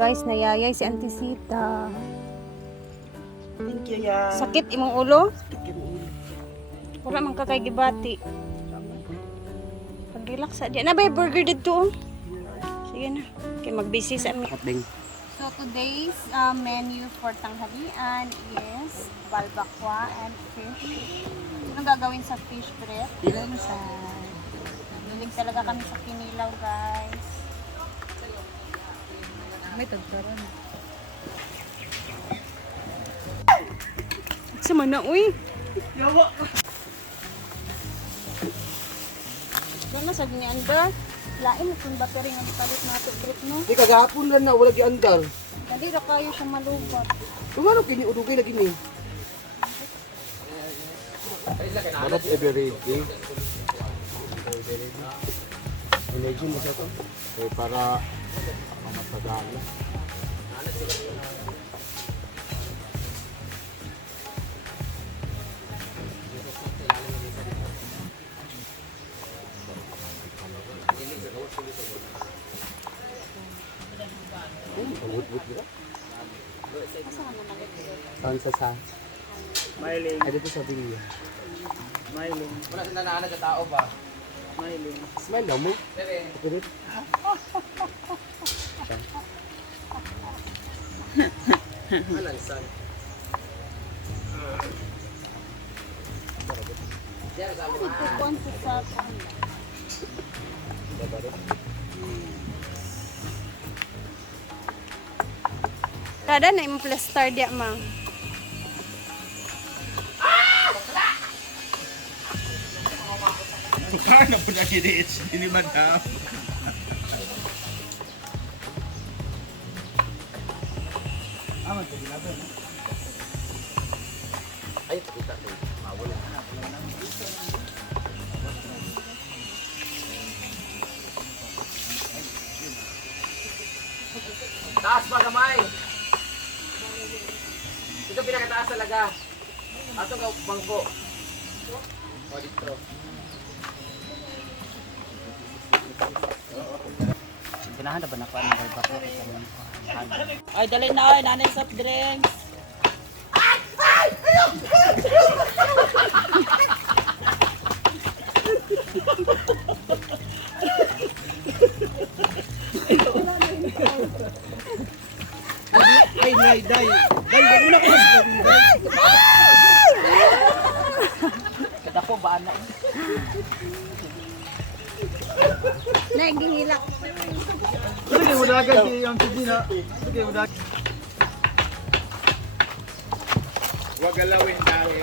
Guys, nayayay si Auntie Sita. Thank you, ya. Sakit imong ulo? Sakit yung ulo. Wala man ka kay gibati. Pag-relax sa diyan. Nabay burger dito. Sige na. Okay, mag-busy sa amin. Kapdeng. So today's menu for tanghalian is balbakwa and fish. Anong gagawin sa fish bread? Lilig talaga kami sa kinilaw, guys. May tagtaran. Sama na, uy. Yawa! Yan na, sabi ni Andar. Lain mo kung battery nga ipalit na ito grip, no? Di kagahapon lang na, wala giandal. Dali na kayo siya malubat. Kung ano kini-udugay lagi ni? Manap every day. Energy mo sa ito. Para matagal. Saan sa Smiling. Ay, dito sa Villa. Smiling. Wala sa nanaanan sa tao ba? Smiling. Smile lang mo? Pirit. Malansan. Itupuan sa kada na imong plaster dia, ma. Tukar na po na HD ni Madam. Ay, kita ko. Mawala. Taas pa kamay. Ito pinakataas talaga. Ato ka bangko. O dito. Ganahan na ba na pa ang balbako? Ay, dali na ay, nanay soft drinks. Ay, day. Day, wag mo na ko. Kada ko ba na? Nagihilak. Sige mo dagan si ang Pidina. Sige mo dagan. Huwag galawin dahil.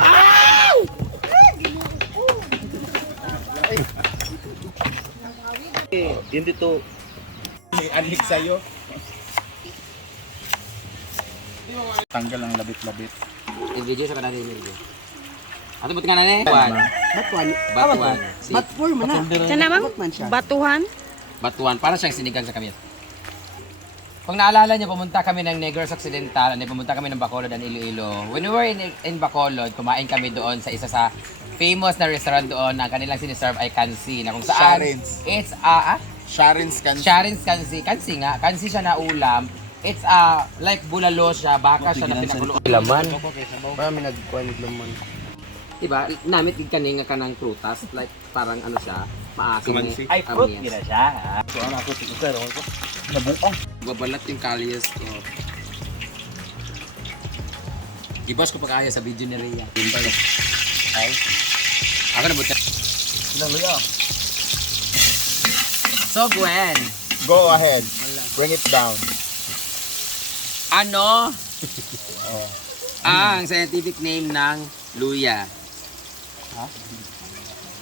Yun dito. May anlik sa'yo. Tanggal ang labit-labit. I-video sa kanila yung video. Ato buti nga na eh. Batuan. Batuan. Batfor man na. Sana mang Batman siya. batuhan. Batuan, para siyang sinigang sa kamit. Kung naalala niyo, pumunta kami ng Negros Occidental, and pumunta kami ng Bacolod and Iloilo. When we were in Bacolod, kumain kami doon sa isa sa famous na restaurant doon na kanilang siniserve ay kansi, na kung saan Sharin's. it's Sharin's Kansi. Sharin's kansi. Kansi nga, kansi siya na ulam. It's like bulalo siya, baka siya na pinakulo. Laman. Marami nagkuhan laman. Diba? Namit kaninga ka ng prutas, like parang ano siya, maasim. Kamansi. Ay, fruit gina siya. So, ano ako, pero nabuang. Babalat yung kalyas ko. Gibas ko pa kaya sa video ni Rhea. Ay. Ako na buta. Ilang luya? So Gwen, Go ahead. Bring it down. ano Oh. ang scientific name ng luya?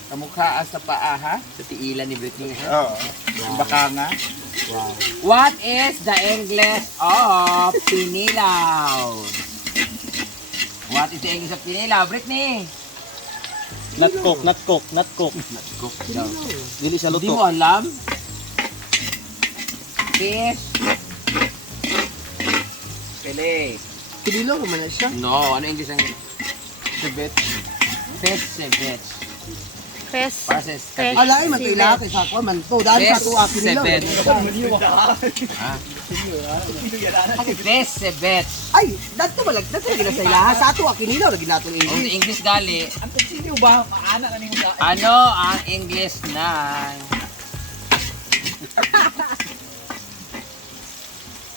Kamukha sa paa, ha? Sa tiilan ni Britney. Oo. Baka nga. What is the English of pinilaw? What is the English of pinilaw, Britney? Not cook, not cook, not cook. Cook daw. Dili siya Hindi luto. mo alam? Fish. Pili. Kinilaw naman na siya. No, ano English ang Sibit. fish ceviche? Fes. Para sa Fish. Alay man kay laki sa ako man to. Dahil sa tuwa kinilaw. Fish ceviche. Ah, Decibet. Ay, dato ba lang? Dato gina sa ilaha. Sa ato, akinilaw na ginatong Ang English. English gali. Ang konsiliyo ba? Maana na ninyo. Ano ang English ng...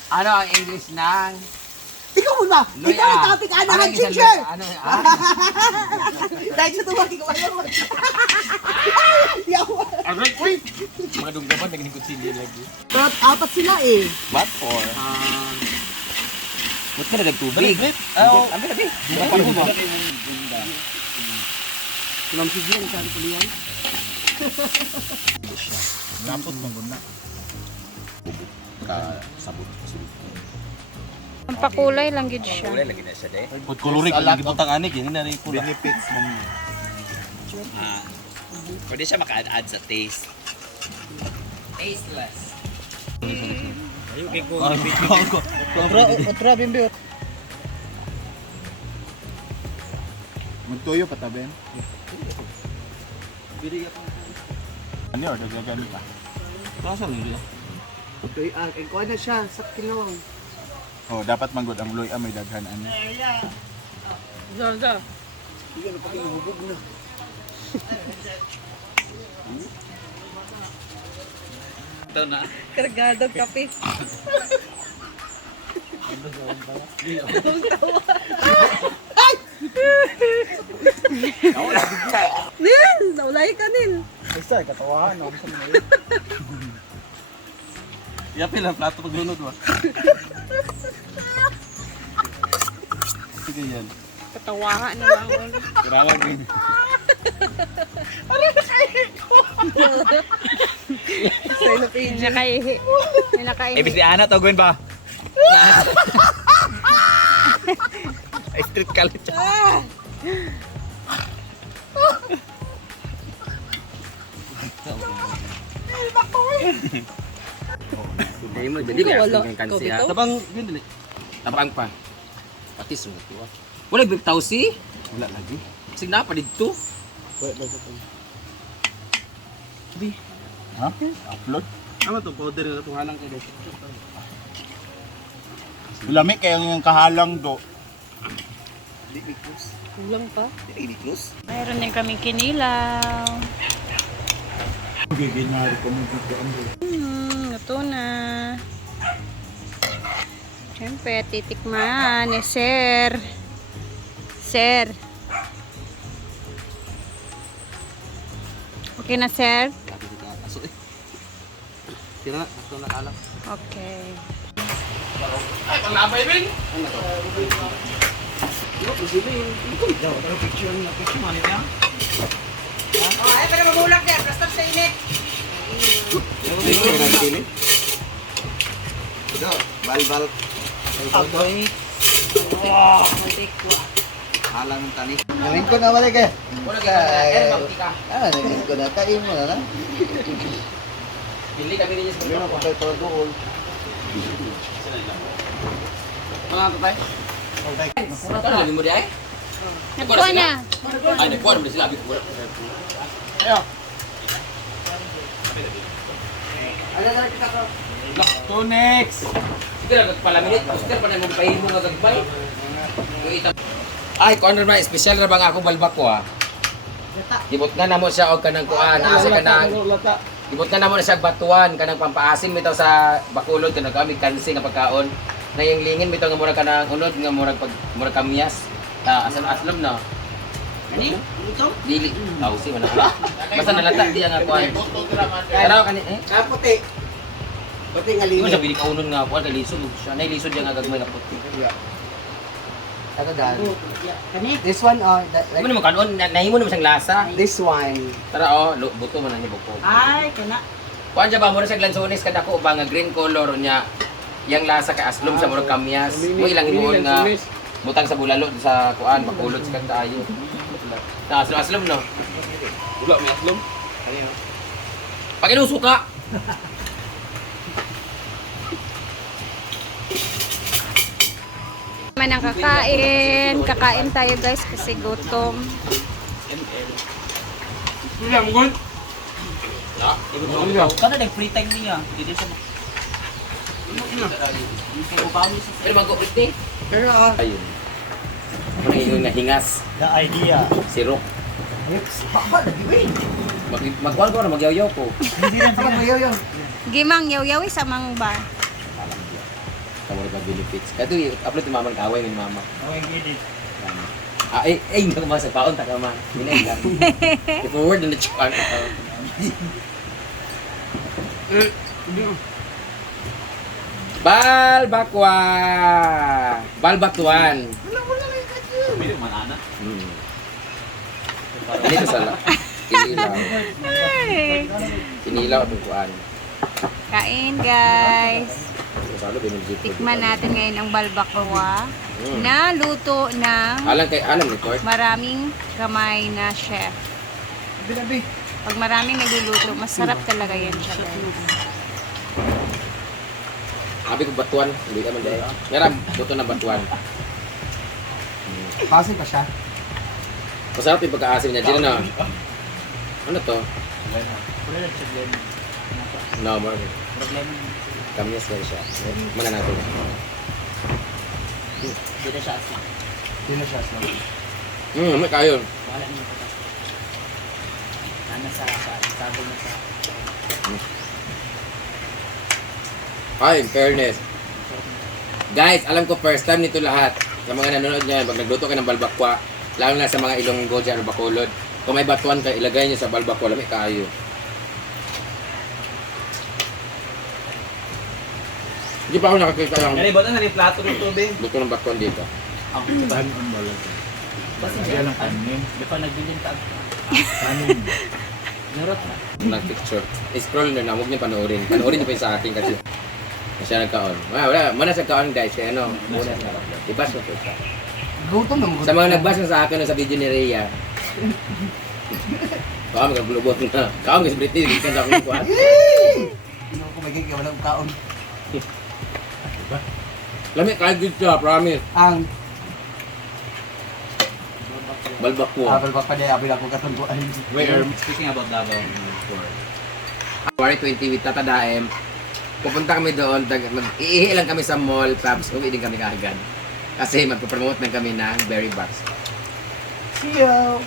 Ano ang English ng... Ikaw mo ba? Luya? Ikaw ang topic, Ano anahan, ang isang teacher! luya? Ano? Ah? Dahil sa tuwag, ikaw ano? Yawa. Aray, uy! Mga dunggaman, naging kutsilyo lagi. Apat sila eh. What for? Ba't ka na nagtubig? Oo. Ang binabi. Dapat mo ba? Sinam si Gian, saan ko liyan? Dapat mo guna. Sabot. Ang pakulay lang gid siya. Kulay lagi na siya, de. Pag kulurik, ang gibutang anig, yun na rin pula. Benefits mo. Pwede siya maka-add sa taste. Tasteless. Ayun, kay ko. Otra, bimbi. Magtuyo pa tabi. Ano yun? Nagagamit ka? Kasal nila. Okay, ikaw na siya, sa kinong. Oh, dapat manggod ang loy may daghan ano. Zaza. Hindi na pati hubog na. Ito na. Kargado kape. Nin! Naulay ka nin. Basta, katawahan ako sa mga Yapil ang plato paglunod ba? Sige yan. Katawahan na lang ulit. Kailangan din. Sa ilo PG. Nakaihi. Nakaihi. Ibig si Ana, tawagin ba? Street college. Hindi mo, jadi ka Wala. ang kansi Ikaw ha. bitaw? Tabang, yun dali. Tabang pa. Pati sunod ko. Wala big tausi? Wala lagi. Sig na pa dito. Ha? Upload? Ano to? Powder na itong halang kayo. Lami kaya yung kahalang do. Kulang pa. Mayroon din kaming kinilaw. Ito na. Siyempre, titikman ni Sir. Sir. Okay na, Sir? Tira na, ito na kalang. Okay. Ay, panglabay rin. Bal-bal. Agoy. Halang ng tanis. Nangin ko na balik eh. Wala ka, magtika. Nangin ko na. Kain mo na na. Pili kami ninyo sa Hindi na mga kay todo ko. tatay. Ano lagi mo di ay? Nagkuha na. Ay, nagkuha naman sila. Abit ko. To next. Sige lang, palaminit. Poster pa na mong pahin mo nga gagbay. Yung itam. Ay, kung ano naman, espesyal na ba nga akong balbakwa? Gibot na namo siya og kanang kuan, asa kanang gibot na namo na siya batuan kanang pampaasim bitaw sa bakulod kanang kami kansi nga pagkaon. Na yung lingin bitaw nga murag kanang unod nga murag pag murag kamyas. Asan aslom na. Ani? Ito? Dili. Tausi man na. Basta nalata diya nga kuan. Taraw kani Puti. Puti nga Iwan linis. siya bilik kaunon nga kuan kay lisod siya. Nay lisod diya nga gagmay nga puti. Tagagan. Kani? This one, Ano naman kanon nahimo naman siyang lasa. this one. Tara buto man na ni buko. Ay, kana. Kuan siya ba mura siya glansones kada ko ba nga green color niya. Yang lasa ka aslom sa murag kamyas. Mo ilang himuon nga butang sa bulalo sa kuan makulot sa kaayo. Na aslom no. Wala may aslom. Pag inusuka. Man ang kakain. Kakain tayo guys kasi gutom. Kana nag free time niya. Dito siya. Pero mag-upit ni. Pero Ayun. Ako na yung nahingas. The idea. Sirok. baka na giwin. Magkuhan ko na, magyaw-yaw ko. Saka mayaw yun. Gimang yaw-yawi sa mang bar. Kamu rin benefits. Kaya ito, upload ni mama ng kaway ng mama. Okay, edit. Hindi ko sa paon, taka ma. Minay lang. I-forward na na-chuan. Balbakwa! Balbatuan! Pwede manana. Dito sa Kinilaw. Kinilaw itong kuan. Kain guys. Salo, binigit ko. Tikman natin ngayon ang balbakwa na luto ng Alam ni Court. maraming kamay na chef. Binabi. Pag maraming nagluluto, masarap talaga yan siya guys. Sabi ko batuan, hindi ka man dahil. Ngayon, buto ng batuan. Basin pa siya. Masarap yung pagkaasim niya. Dito na. Ano to? Wala na problem. No, more. Problema. Kamyas lang siya. Mana natin. Hindi na siya asla. Hindi na siya. May kayo. Wala niyo pa. Nana sa sabi na sa Ay, in fairness. Guys, alam ko first time nito lahat. Sa mga nanonood niyan, pag nagluto kayo ng balbakwa, lalo na sa mga Ilonggo dyan, Bacolod, kung may batuan ka, ilagay niyo sa balbakwa, may kayo. Hindi pa ako nakakita ng Kani ba na ni plato ng tubig? luto ng batuan dito. ang bahan ang balag. Basta siya lang kanin. Di pa nagbilin tag. Kanin. Narot na. Nag-picture. I-scroll nyo na, huwag niyo panoorin. Panoorin niyo pa yung sa akin kasi siya nagkaon. Wala, muna sa kaon guys, kaya ano, muna sa ibas mo po ito. Gutom na Sa mga nagbasa sa akin sa video ni Rhea, baka magagulubot na. Kaon kasi Britney, hindi ka sa akong kuhan. Hindi ko magiging walang kaon. Lami, kahit good siya, promise. Ang Balbak po. apple pa niya, apple ako katungkuan. Wait, speaking about Davao before. February 20 with Tata Daem. Pupunta kami doon, mag-iihi lang kami sa mall, tapos uwi din kami kaagad. Kasi magpo-promote na kami ng Berry Box. See you!